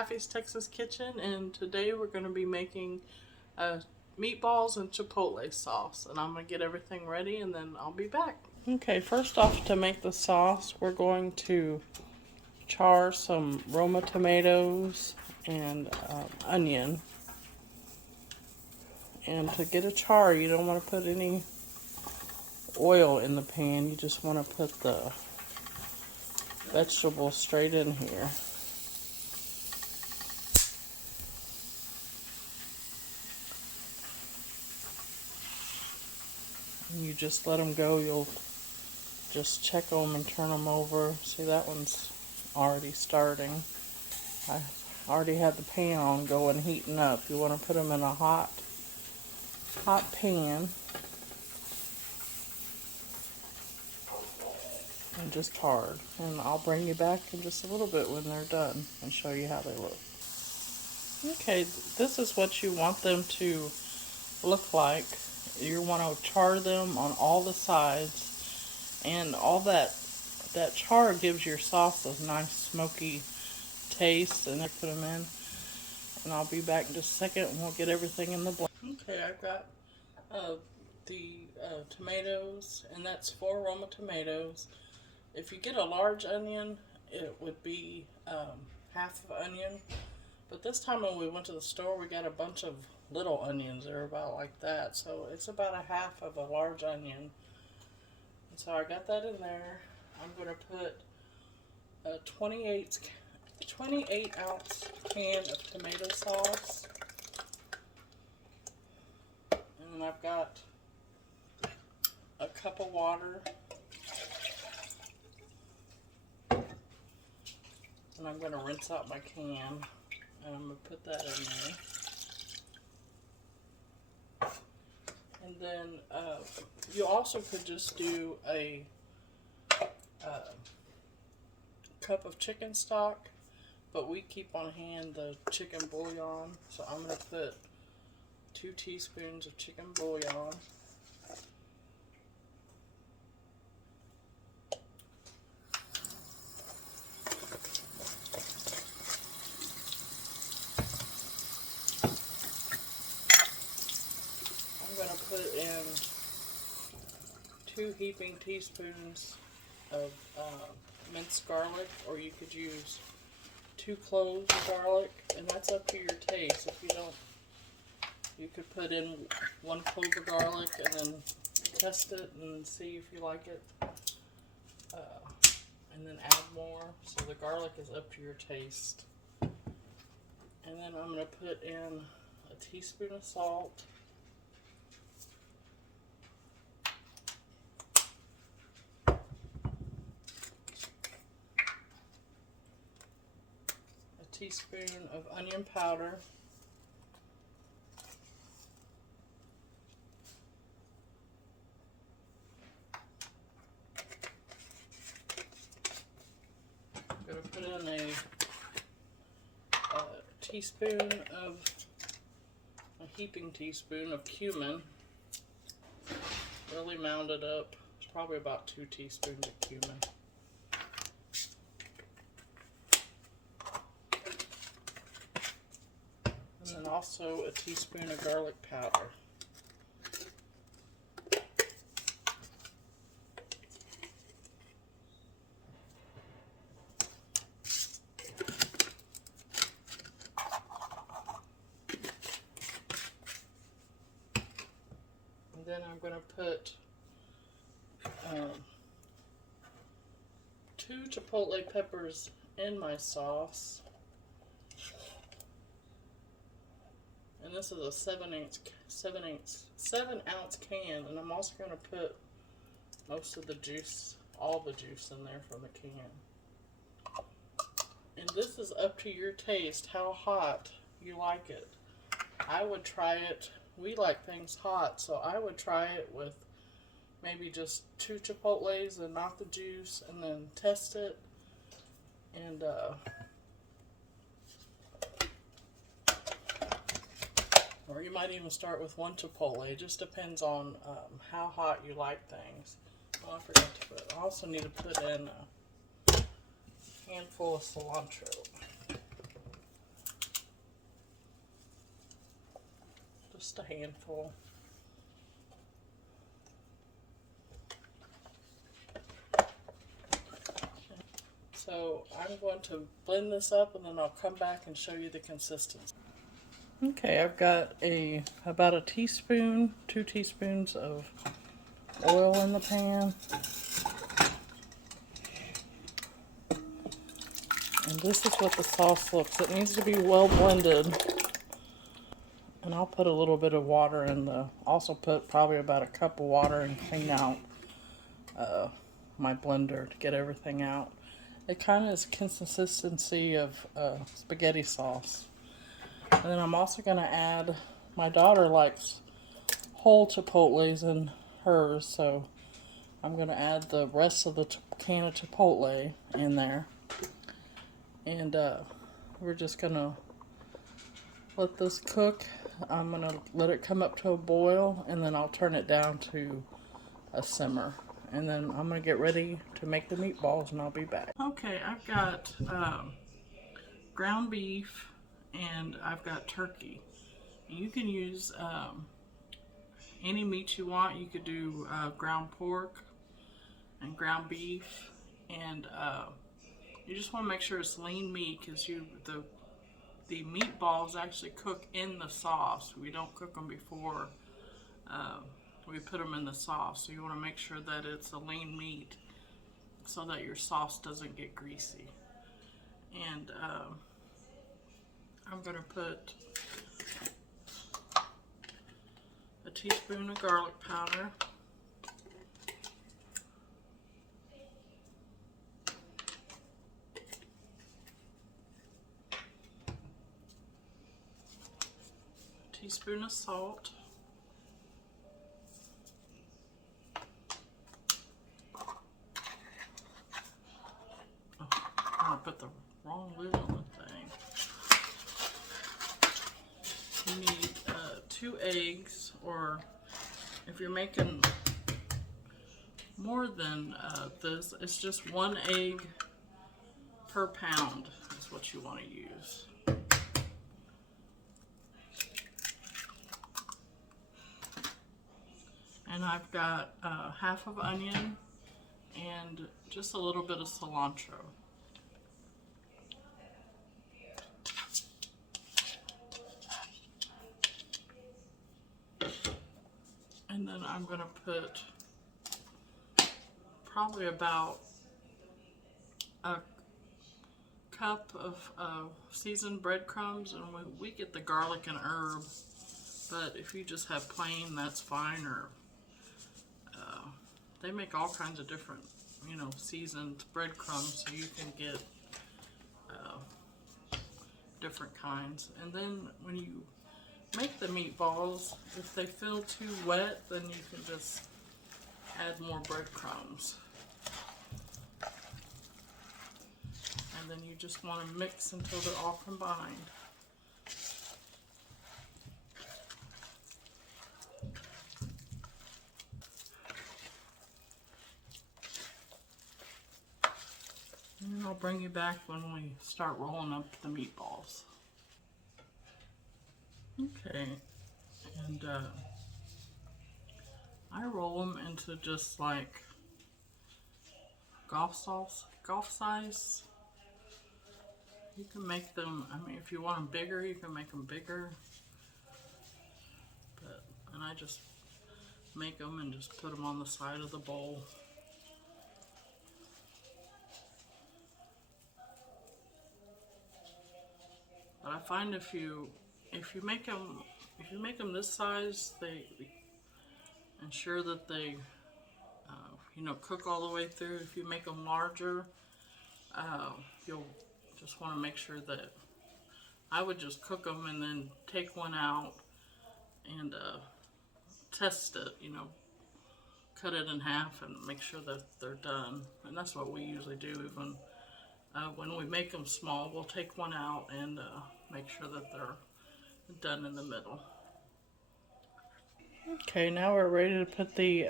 Taffy's Texas Kitchen, and today we're going to be making meatballs and chipotle sauce, and I'm going to get everything ready and then I'll be back. Okay, first off, to make the sauce, we're going to char some Roma tomatoes and onion. And to get a char, you don't want to put any oil in the pan, you just want to put the vegetables straight in here. And you just let them go. You'll just check them and turn them over. See, that one's already starting. I already had the pan on going, heating up. You want to put them in a hot pan and just hard. And I'll bring you back in just a little bit when they're done and show you how they look. Okay, this is what you want them to look like. You want to char them on all the sides, and all that char gives your sauce a nice smoky taste. And I put them in, and I'll be back in just a second and we'll get everything in the blender. Okay, I've got the tomatoes, and that's 4 Roma tomatoes. If you get a large onion, it would be half of onion. But this time when we went to the store, we got a bunch of little onions. They're about like that. So it's about a half of a large onion. And so I got that in there. I'm going to put a 28 ounce can of tomato sauce. And then I've got a cup of water. And I'm going to rinse out my can. And I'm going to put that in there. And then you also could just do a cup of chicken stock, but we keep on hand the chicken bouillon. So I'm going to put 2 teaspoons of chicken bouillon. Put in 2 heaping teaspoons of minced garlic, or you could use 2 cloves of garlic, and that's up to your taste. If you don't, you could put in 1 clove of garlic and then test it and see if you like it, and then add more. So the garlic is up to your taste. And then I'm going to put in a teaspoon of salt, teaspoon of onion powder, I'm going to put in a heaping teaspoon of cumin, really mound it up. It's probably about 2 teaspoons of cumin. And also a teaspoon of garlic powder. And then I'm going to put 2 chipotle peppers in my sauce. And this is a 7 ounce can, and I'm also going to put most of the juice, all the juice in there from the can. And this is up to your taste, how hot you like it. I would try it, we like things hot, so I would try it with maybe just 2 chipotles and not the juice, and then test it. And or you might even start with 1 chipotle. It just depends on how hot you like things. Oh, I forgot to put, I also need to put in a handful of cilantro. Just a handful. So I'm going to blend this up and then I'll come back and show you the consistency. Okay, I've got about a teaspoon, 2 teaspoons of oil in the pan. And this is what the sauce looks. It needs to be well blended. And I'll put a little bit of water in also put probably about a cup of water and clean out my blender to get everything out. It kind of is consistency of spaghetti sauce. And then I'm also going to add, my daughter likes whole chipotles in hers, so I'm going to add the rest of the can of chipotle in there. And we're just going to let this cook. I'm going to let it come up to a boil, and then I'll turn it down to a simmer. And then I'm going to get ready to make the meatballs, and I'll be back. Okay, I've got ground beef, and I've got turkey. You can use any meat you want. You could do ground pork and ground beef, and you just want to make sure it's lean meat, because the meatballs actually cook in the sauce. We don't cook them before we put them in the sauce. So you want to make sure that it's a lean meat so that your sauce doesn't get greasy. And I'm going to put a teaspoon of garlic powder, a teaspoon of salt, I put the wrong lid on the thing. You need 2 eggs, or if you're making more than this, it's just 1 egg per pound is what you want to use. And I've got half of onion and just a little bit of cilantro. And then I'm going to put probably about a cup of seasoned breadcrumbs, and we get the garlic and herb, but if you just have plain, that's fine. Or they make all kinds of different, seasoned breadcrumbs, so you can get different kinds. And then when you make the meatballs, if they feel too wet, then you can just add more breadcrumbs. And then you just want to mix until they're all combined. And I'll bring you back when we start rolling up the meatballs. Okay, and I roll them into just like golf size. You can make them, if you want them bigger, you can make them bigger. And I just make them and just put them on the side of the bowl. But I find if you make them this size, they ensure that they cook all the way through. If you make them larger, you'll just want to make sure that I would just cook them and then take one out and test it, cut it in half and make sure that they're done. And that's what we usually do. Even when we make them small, we'll take one out and make sure that they're done in the middle. Okay, now we're ready to put the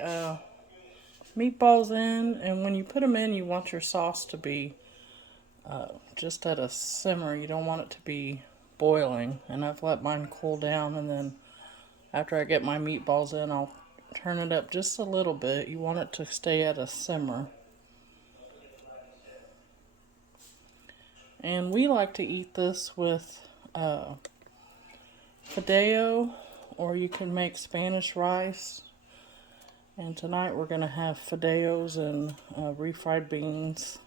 meatballs in, and when you put them in, you want your sauce to be just at a simmer. You don't want it to be boiling. And I've let mine cool down, and then After I get my meatballs in, I'll turn it up just a little bit. You want it to stay at a simmer. And we like to eat this with fideo, or you can make Spanish rice. And tonight we're going to have fideos and refried beans.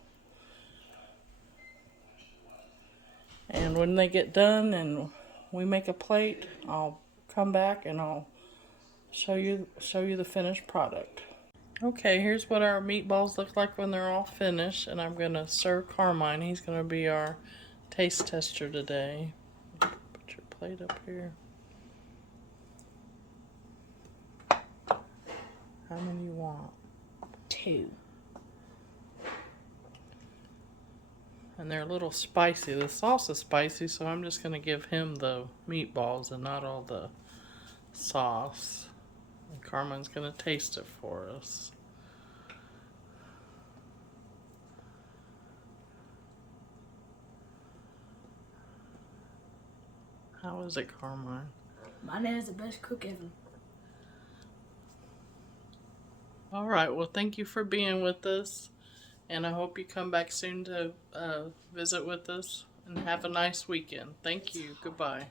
And when they get done and we make a plate, I'll come back and I'll show you the finished product. Okay, here's what our meatballs look like when they're all finished, and I'm going to serve Carmine. He's going to be our taste tester today. Put your plate up here. How many you want? 2. And they're a little spicy. The sauce is spicy, so I'm just going to give him the meatballs and not all the sauce. And Carmine's going to taste it for us. How is it, Carmine? My dad's the best cook ever. All right, well, thank you for being with us, and I hope you come back soon to visit with us, and have a nice weekend. Thank you. Goodbye.